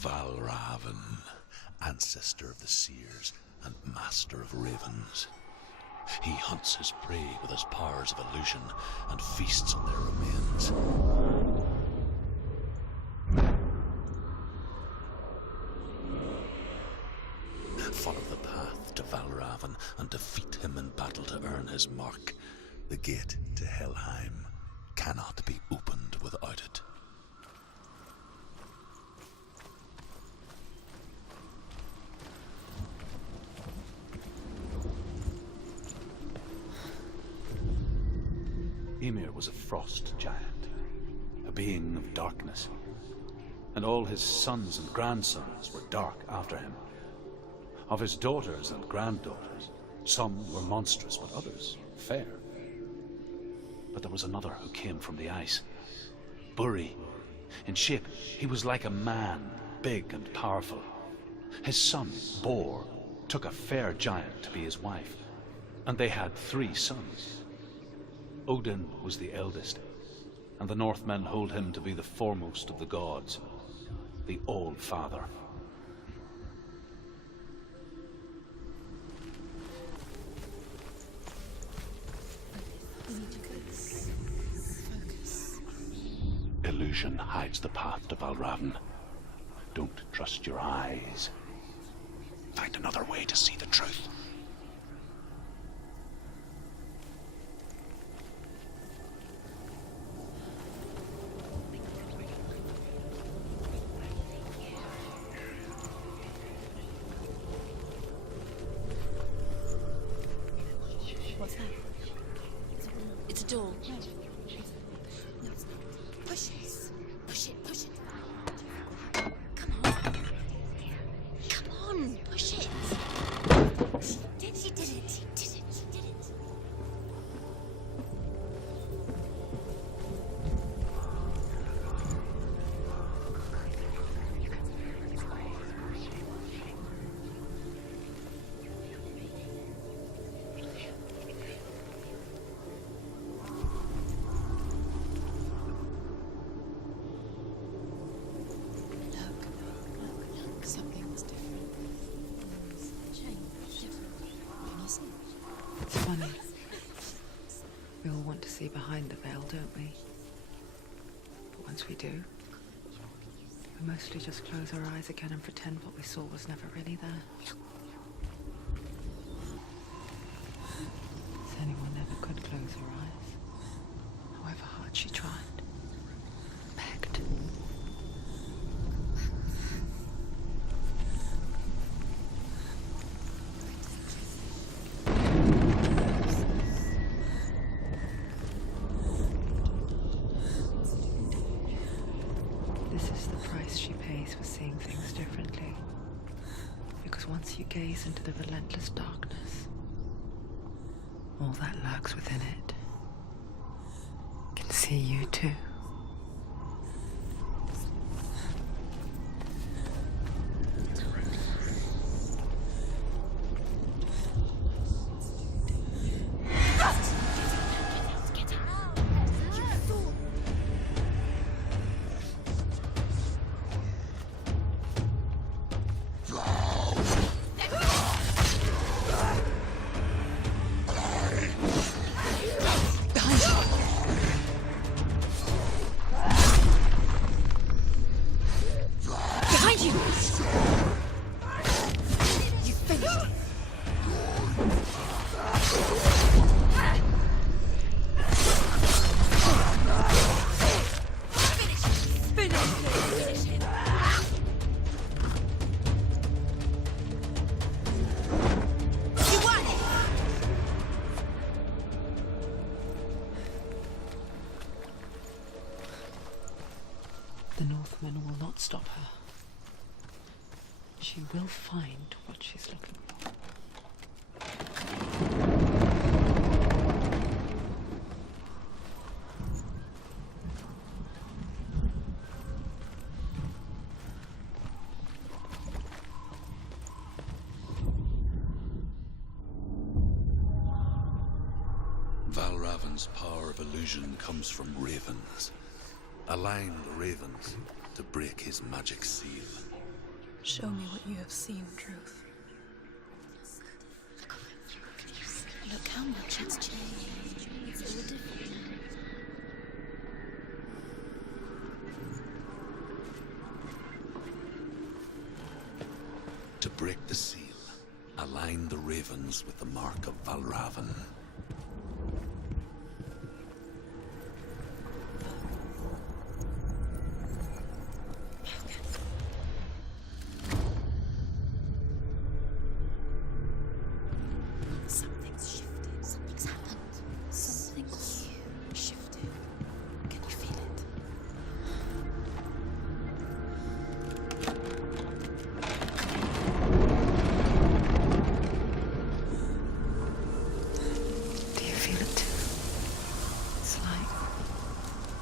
Valravan, ancestor of the seers and master of ravens. He hunts his prey with his powers of illusion and feasts on their remains. Follow the path to Valravan and defeat him in battle to earn his mark. The gate to Helheim cannot be opened without it. Ymir was a frost giant, a being of darkness, and all his sons and grandsons were dark after him. Of his daughters and granddaughters, some were monstrous, but others fair. But there was another who came from the ice, Buri. In shape, he was like a man, big and powerful. His son, Bor, took a fair giant to be his wife, and they had 3 sons. Odin was the eldest, and the Northmen hold him to be the foremost of the gods, the All-Father. Illusion hides the path to Valravan. Don't trust your eyes. Find another way to see the truth. What's that? It's a door. Push it. Push it. Push it. Come on. Come on. Push it. She did it. She did it. She did it. Something's different. Change. Can you see? It's funny. We all want to see behind the veil, don't we? But once we do, we mostly just close our eyes again and pretend what we saw was never really there. Senua never could close her eyes, however hard she tried. Begged. This is the price she pays for seeing things differently. Because once you gaze into the relentless darkness, all that lurks within it can see you too. The Northmen will not stop her. She will find what she's looking for. Valravan's power of illusion comes from ravens. Align the ravens to break his magic seal. Show me what you have seen, Truth. Look how much it's changed. It's all different now. To break the seal, align the ravens with the mark of Valravan. Something's shifted. Something's happened. Something's shifted. Can you feel it? Do you feel it too? It's like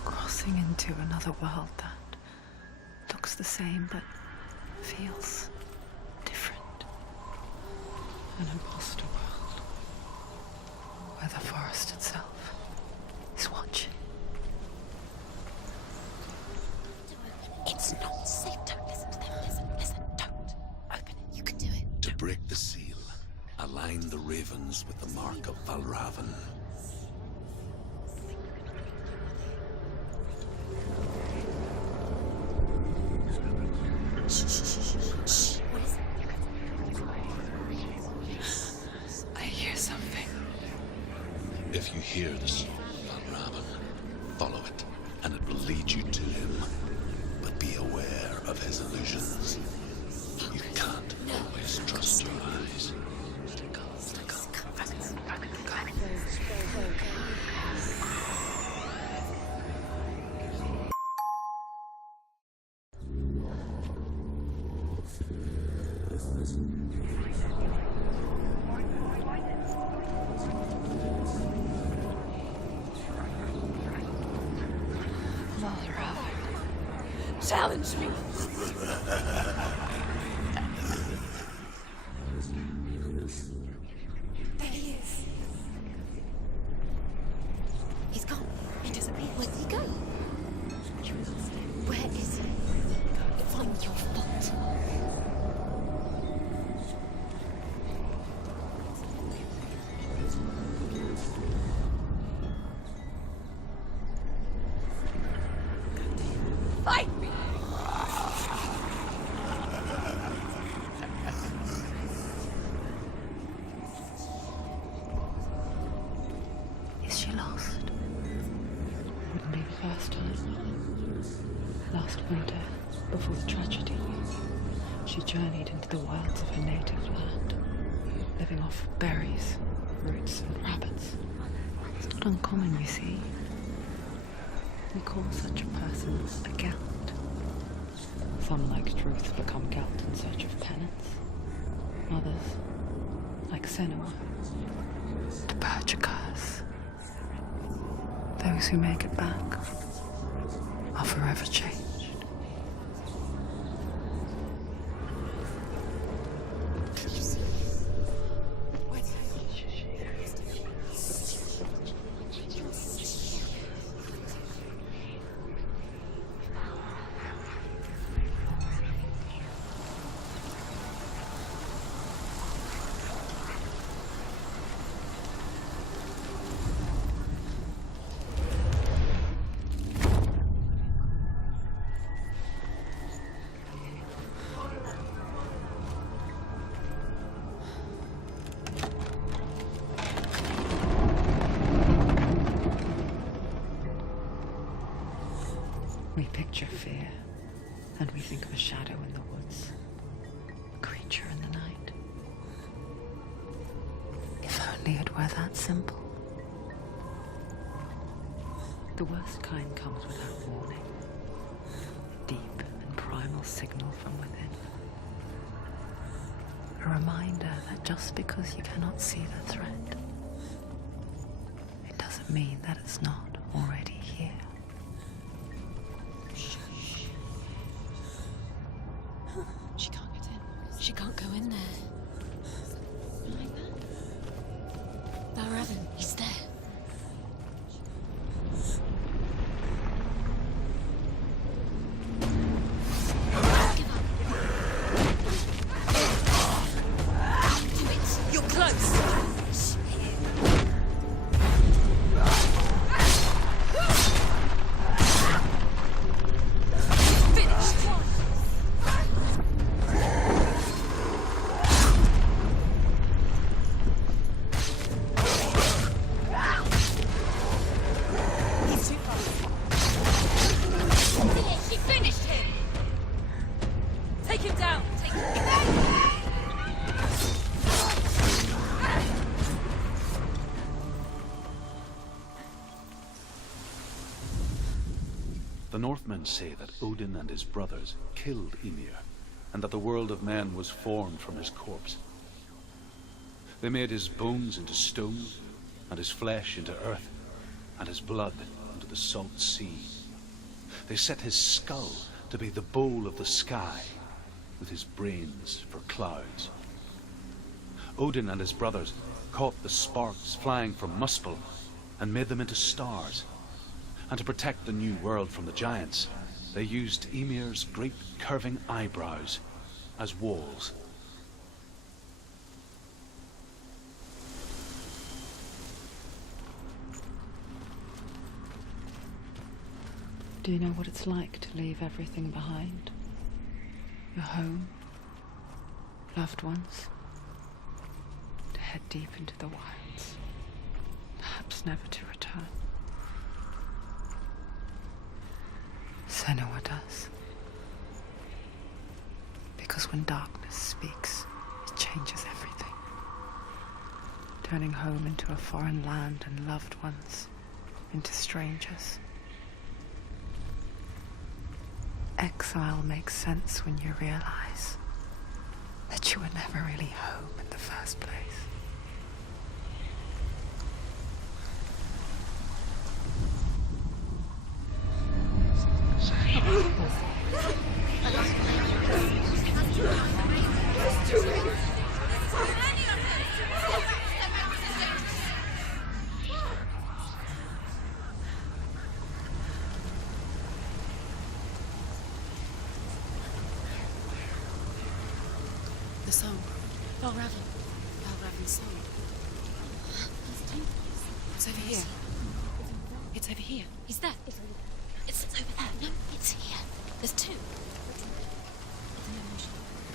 crossing into another world that looks the same but feels different. An imposter world where the forest itself is watching. It's not safe. Don't listen to them. Listen. Don't. Open it. You can do it. To break the seal, align the ravens with the mark of Valravan. Shh. What is it? I hear something. If you hear the song of Valravan, follow it, and it will lead you to him. But be aware of his illusions. You can't always trust your eyes. Challenge me. There he is. He's gone. He disappeared. Where did he go? Where is he? It's not your fault. Fight me! Is she lost? Wouldn't be the first time. Last winter, before the tragedy, she journeyed into the wilds of her native land, living off berries, roots, and rabbits. It's not uncommon, you see. We call such a person a Gelt. Some, like Truth, become Gelt in search of penance. Others, like Senua, to purge a curse. Those who make it back are forever changed. Can you see? Where's he? We picture fear, and we think of a shadow in the woods, a creature in the night. If only it were that simple. The worst kind comes without warning. A deep and primal signal from within. A reminder that just because you cannot see the threat, it doesn't mean that it's not already here. She can't get in. She can't go in there. Like that. Valravan, he's there. Give up. The Northmen say that Odin and his brothers killed Ymir, and that the world of men was formed from his corpse. They made his bones into stone, and his flesh into earth, and his blood into the salt sea. They set his skull to be the bowl of the sky, with his brains for clouds. Odin and his brothers caught the sparks flying from Muspel and made them into stars. And to protect the new world from the giants, they used Ymir's great curving eyebrows as walls. Do you know what it's like to leave everything behind? Your home, loved ones, to head deep into the wilds, perhaps never to return. Senua does. Because when darkness speaks, it changes everything. Turning home into a foreign land and loved ones into strangers. Exile makes sense when you realize that you were never really home in the first place. The song. Valravan's song. It's over here. It's over here. Is that? It's over there. No, it's here. There's two.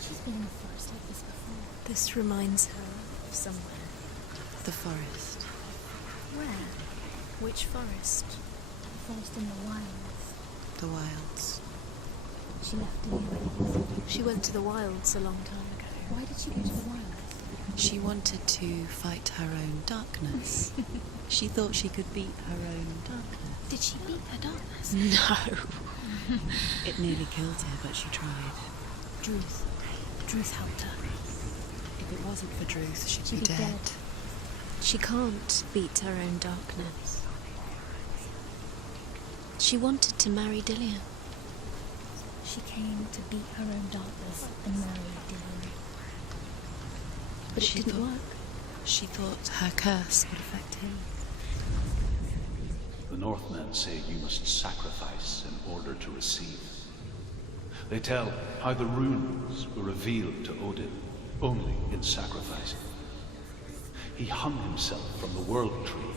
She's been in the forest like this before. This reminds her of somewhere. The forest. Where? Which forest? The forest in the wilds. The wilds. She left India. She went to the wilds a long time ago. Why did she go to the wilds? She wanted to fight her own darkness. She thought she could beat her own darkness. Did she beat her darkness? No. It nearly killed her, but she tried. Druth. Druth helped her. If it wasn't for Druth, she'd She'd be be dead. dead. She can't beat her own darkness. She wanted to marry Dillian. She came to beat her own darkness and marry Dylan. But it didn't work. She thought her curse would affect him. The Northmen say you must sacrifice in order to receive. They tell how the runes were revealed to Odin only in sacrifice. He hung himself from the world tree,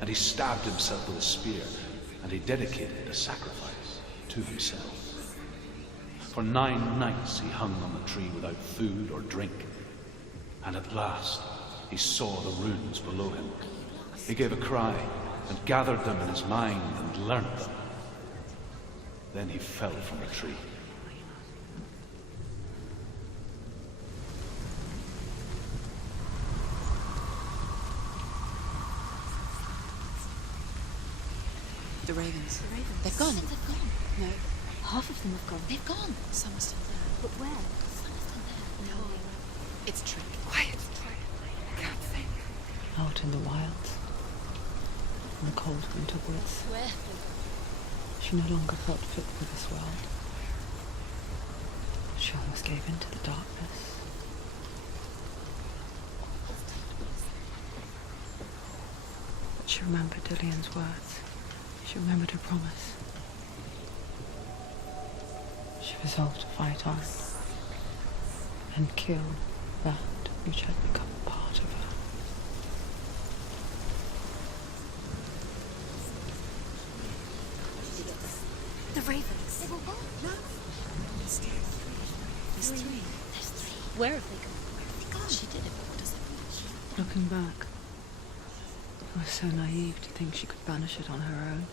and he stabbed himself with a spear, and he dedicated a sacrifice to himself. For 9 nights he hung on the tree without food or drink, and at last he saw the runes below him. He gave a cry and gathered them in his mind and learnt them. Then he fell from the tree. The ravens. The ravens. They've gone. They've gone. No. Half of them have gone. They've gone. Some are still there. But where? Some are still there. No. It's a trick. Quiet. Can't think. Out in the wilds, in the cold winter woods, Where? she no longer felt fit for this world. She almost gave in to the darkness. But she remembered Dillian's words. She remembered her promise. She resolved to fight on and kill that which had become part of her. The ravens. They've all gone. No. There's 3. There's three. Where have they gone? Where have they gone? She did it. What does it mean? Looking back, I was so naive to think she could banish it on her own.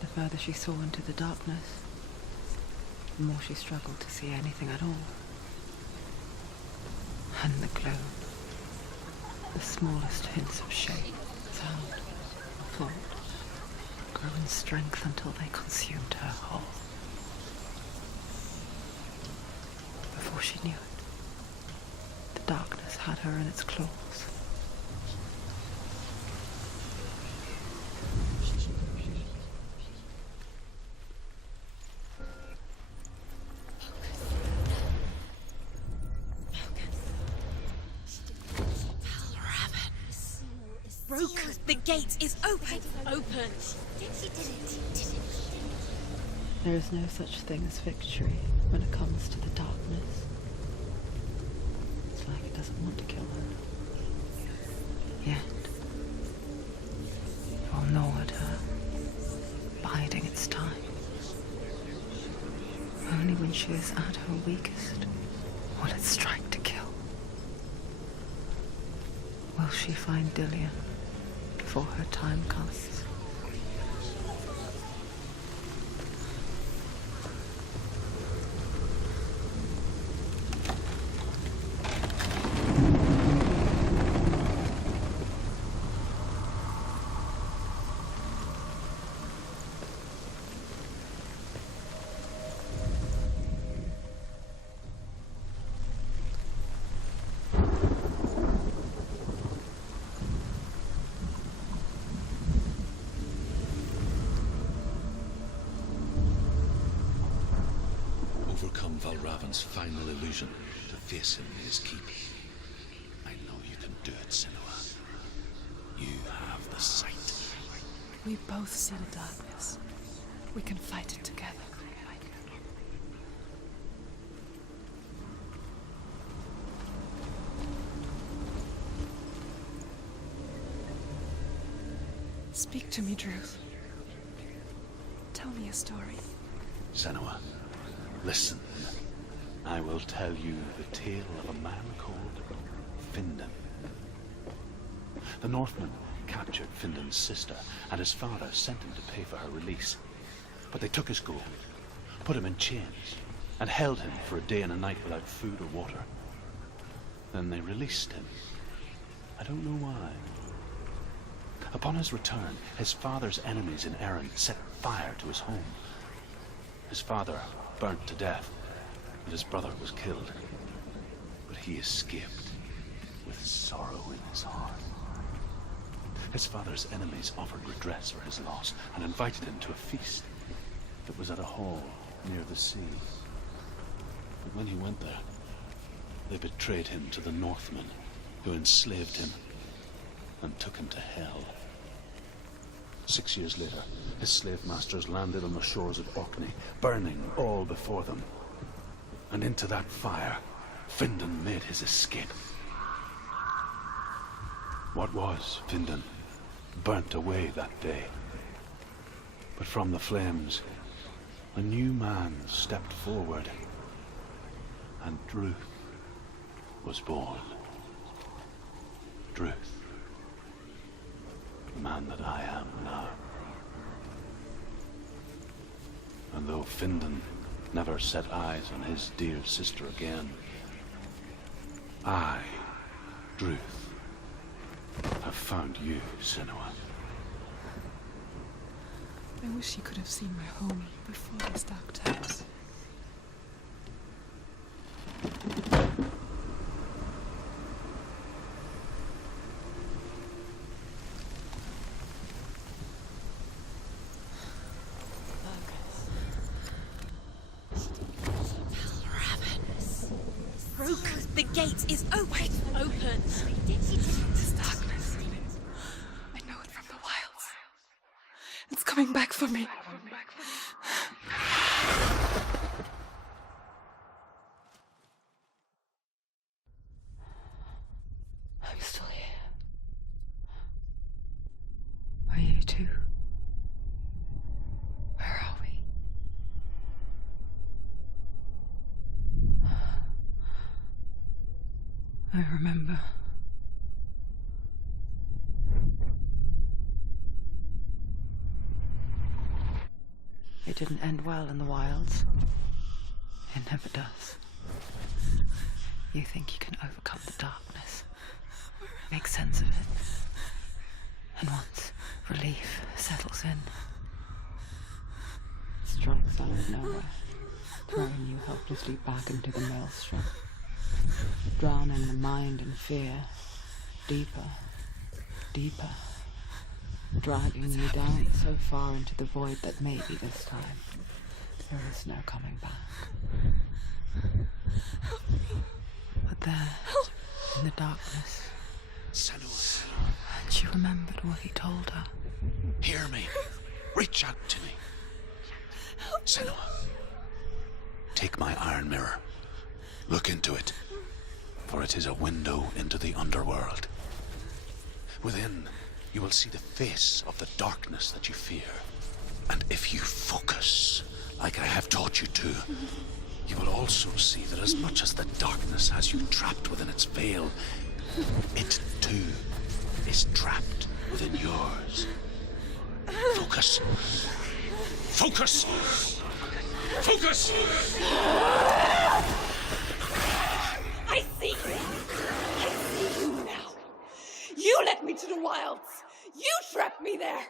The further she saw into the darkness, the more she struggled to see anything at all. And the gloom, the smallest hints of shape, sound, thought, grow in strength until they consumed her whole. Before she knew it, the darkness had her in its claws. Broken. The gate is open. Open. She did it. There is no such thing as victory when it comes to the darkness. It's like it doesn't want to kill her. Yet, it will gnaw at her, biding its time. Only when she is at her weakest will it strike to kill. Will she find Dillian before her time comes? Overcome Valravan's final illusion to face him in his keep. I know you can do it, Senua. You have the sight. We both see the darkness. We can fight it together. Speak to me, Druth. Tell me a story. Senua, listen. I will tell you the tale of a man called Findan. The Northmen captured Findan's sister, and his father sent him to pay for her release. But they took his gold, put him in chains, and held him for a day and a night without food or water. Then they released him. I don't know why. Upon his return, his father's enemies in Erin set fire to his home. His father burnt to death, and his brother was killed. But he escaped with sorrow in his heart. His father's enemies offered redress for his loss and invited him to a feast that was at a hall near the sea. But when he went there, they betrayed him to the Northmen, who enslaved him and took him to hell. 6 years later, his slave masters landed on the shores of Orkney, burning all before them. And into that fire, Findan made his escape. What was Findan burnt away that day. But from the flames, a new man stepped forward, and Druth was born. Druth. The man that I am now. And though Findan never set eyes on his dear sister again, I, Druth, have found you, Senua. I wish you could have seen my home before these dark times. Broken. The gate is open. Open. This darkness. I know it from the wilds. It's coming back for me. I'm still here. Are you too? Where are we? I remember. It didn't end well in the wilds. It never does. You think you can overcome the darkness, make sense of it, and once relief settles in, followed nowhere, throwing you helplessly back into the maelstrom, drowning the mind in fear, deeper, deeper, dragging you down so far into the void that maybe this time there is no coming back. But there, in the darkness, Senua, she remembered what he told her. hear me. Reach out to me. Senua, take my iron mirror. Look into it, for it is a window into the underworld. Within, you will see the face of the darkness that you fear. And if you focus, like I have taught you to, you will also see that as much as the darkness has you trapped within its veil, it too is trapped within yours. Focus. Focus! Focus! I see you! I see you now! You led me to the wilds! You trapped me there!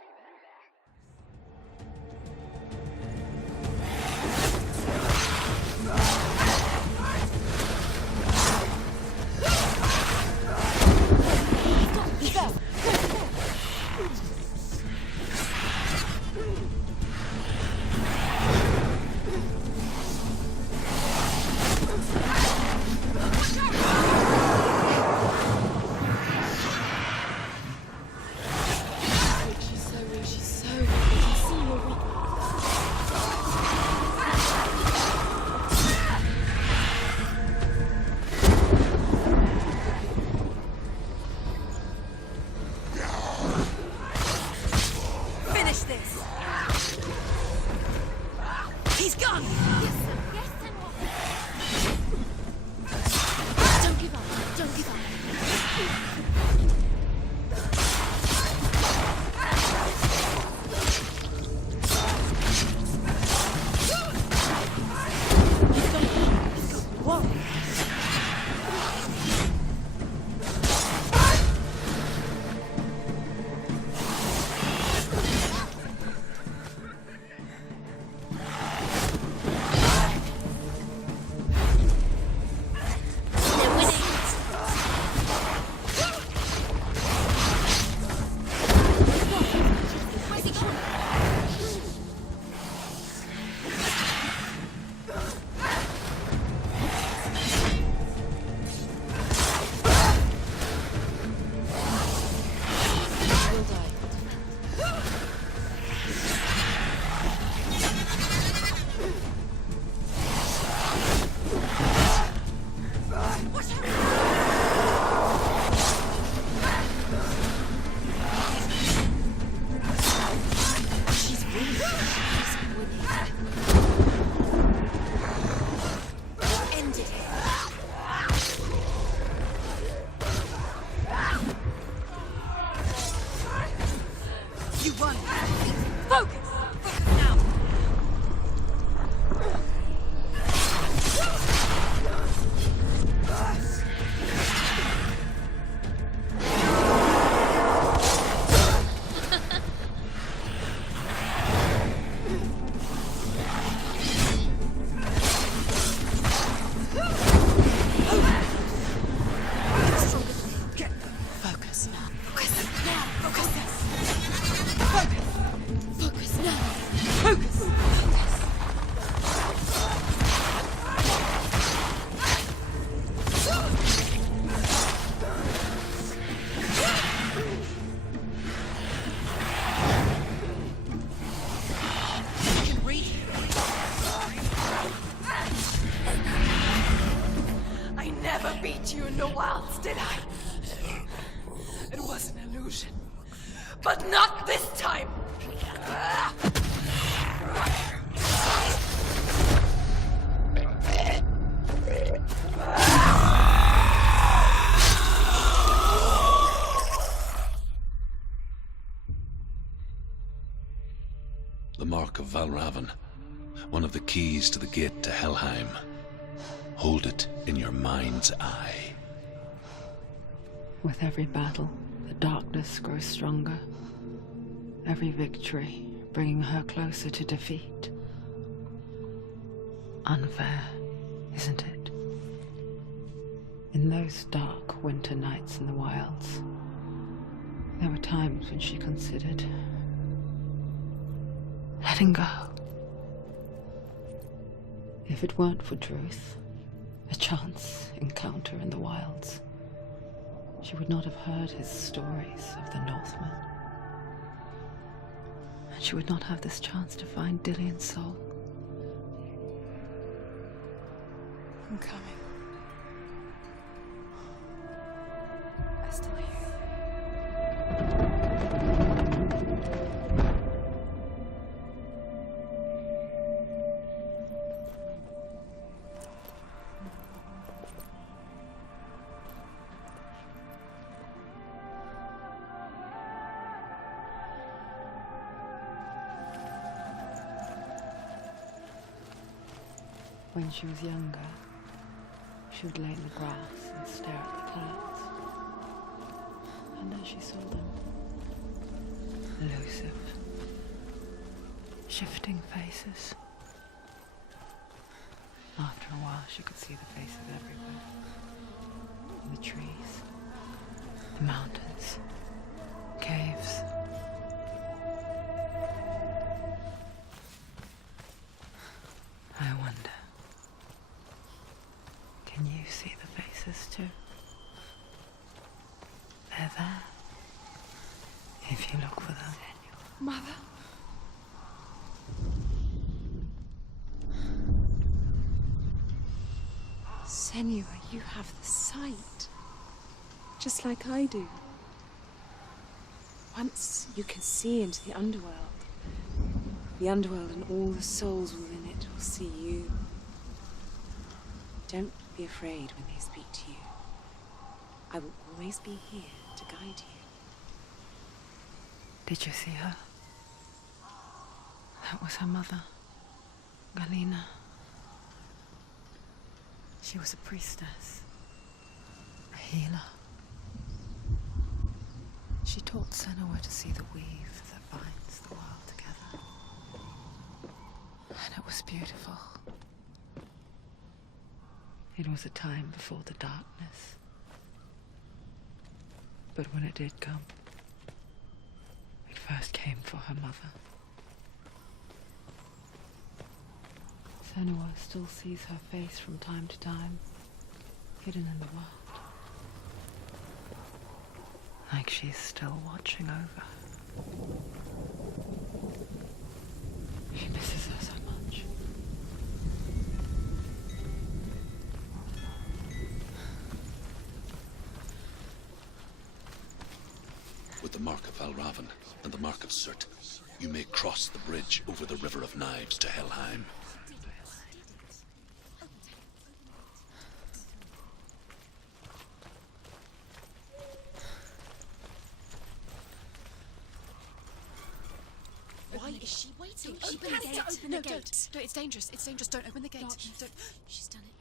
He's gone! Yes, sir. Yes, Senua. Don't give up. Don't give up. Whoa! You in the wilds, did I? It was an illusion. But not this time! The Mark of Valravn, one of the keys to the gate to Helheim. Hold it in your mind's eye. With every battle, the darkness grows stronger. Every victory bringing her closer to defeat. unfair, isn't it? In those dark winter nights in the wilds, there were times when she considered letting go. If it weren't for Druth, a chance encounter in the wilds, she would not have heard his stories of the Northmen. And she would not have this chance to find Dillion's soul. I'm coming. I still hear you. When she was younger, she would lay in the grass and stare at the clouds. And as she saw them, elusive, shifting faces. After a while, she could see the faces everywhere. In the trees, the mountains, caves. I wonder, can you see the faces too? They're there, if you look for them. Mother? Senua, you have the sight. Just like I do. Once you can see into the underworld and all the souls within it will see you. Don't be afraid when they speak to you. I will always be here to guide you. Did you see her? That was her mother, Galina. She was a priestess, a healer. She taught Senua to see the weave that binds the world together. And it was beautiful. It was a time before the darkness. But when it did come, it first came for her mother. Senua still sees her face from time to time, hidden in the world. Like she's still watching over her. She misses her so much. With the mark of Valravan and the mark of Surt, you may cross the bridge over the River of Knives to Helheim. Why is she waiting? Open the gate. Open No, the gate. don't. It's dangerous. It's dangerous. Don't open the gate. Don't. She's done it.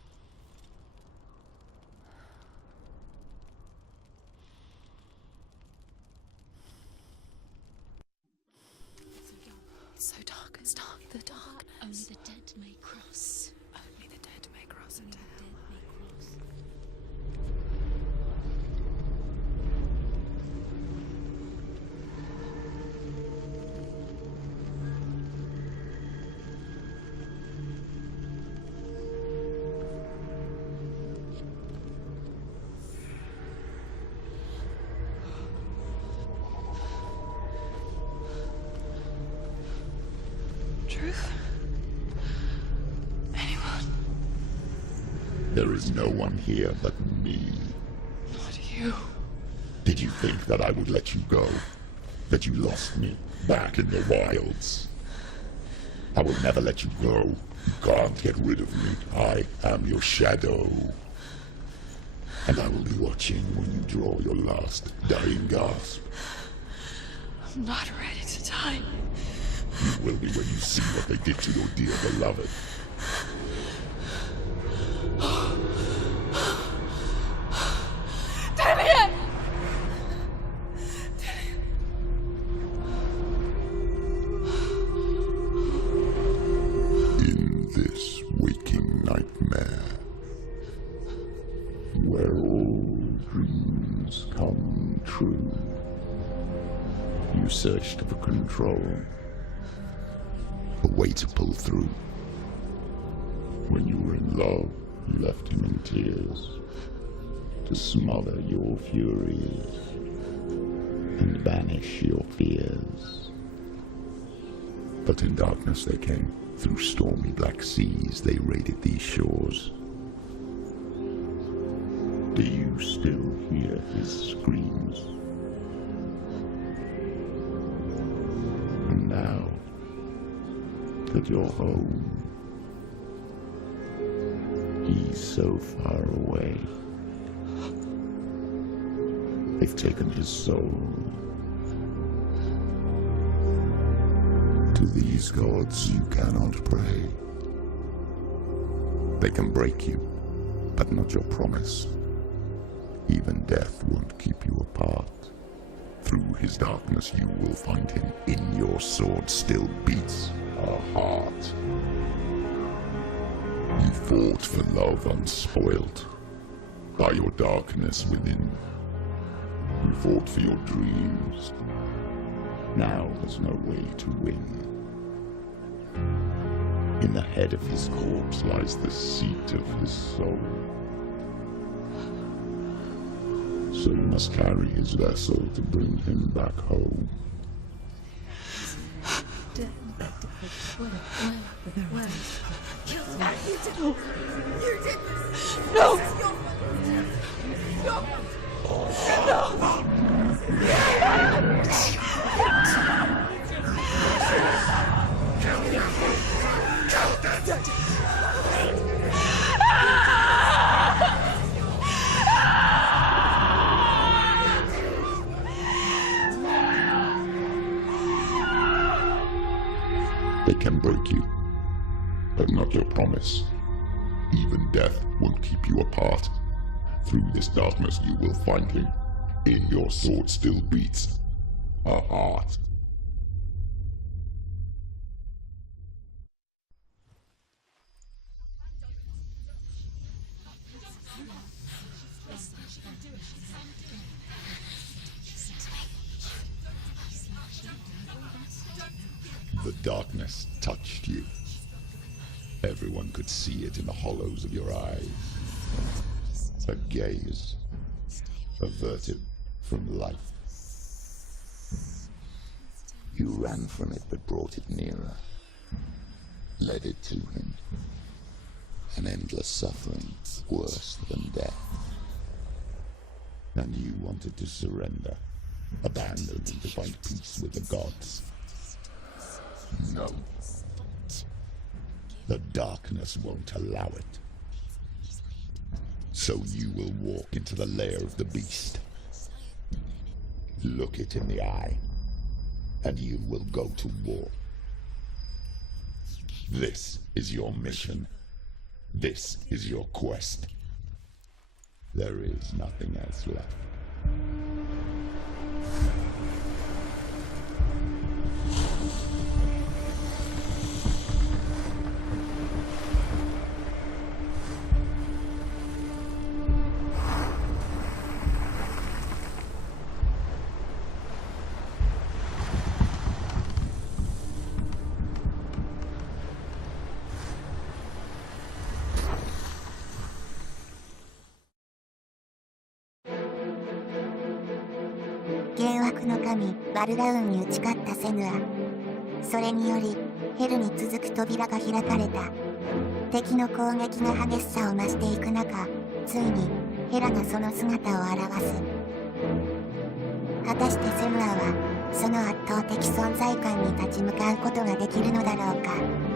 It's so dark. It's dark. The dark. Only the dead may cross. Only the dead may cross into Dead hell. may cross. Truth? Anyone? There is no one here but me. Not you. Did you think that I would let you go? That you lost me back in the wilds? I will never let you go. You can't get rid of me. I am your shadow. And I will be watching when you draw your last dying gasp. I'm not ready to die. You will be when you see what they did to your dear beloved. In this waking true. You searched for control, a way to pull through. When you were in love, you left him in tears, to smother your furies and banish your fears. But in darkness they came, through stormy black seas they raided these shores. Do you still hear his screams? And now that you're home, he's so far away. They've taken his soul. To these gods you cannot pray. They can break you, but not your promise. Even death won't keep you apart. Through his darkness you will find him. In your sword still beats a heart. You fought for love unspoilt by your darkness within. You fought for your dreams. Now there's no way to win. In the head of his corpse lies the seat of his soul. So you must carry his vessel to bring him back home. You did this! No! They can break you, but not your promise. Even death won't keep you apart. Through this darkness you will find him. In your sword still beats a heart. The darkness touched you. Everyone could see it in the hollows of your eyes. A gaze averted from life. You ran from it but brought it nearer. Led it to him. An endless suffering worse than death. And you wanted to surrender. Abandon and to find peace with the gods. No. The darkness won't allow it. So you will walk into the lair of the beast. Look it in the eye, and you will go to war. This is your mission. This is your quest. There is nothing else left.幻惑の神ヴァルラウンに打ち勝ったセヌア。それによりヘルに続く扉が開かれた。敵の攻撃が激しさを増していく中、ついにヘラがその姿を現す。果たしてセヌアはその圧倒的存在感に立ち向かうことができるのだろうか。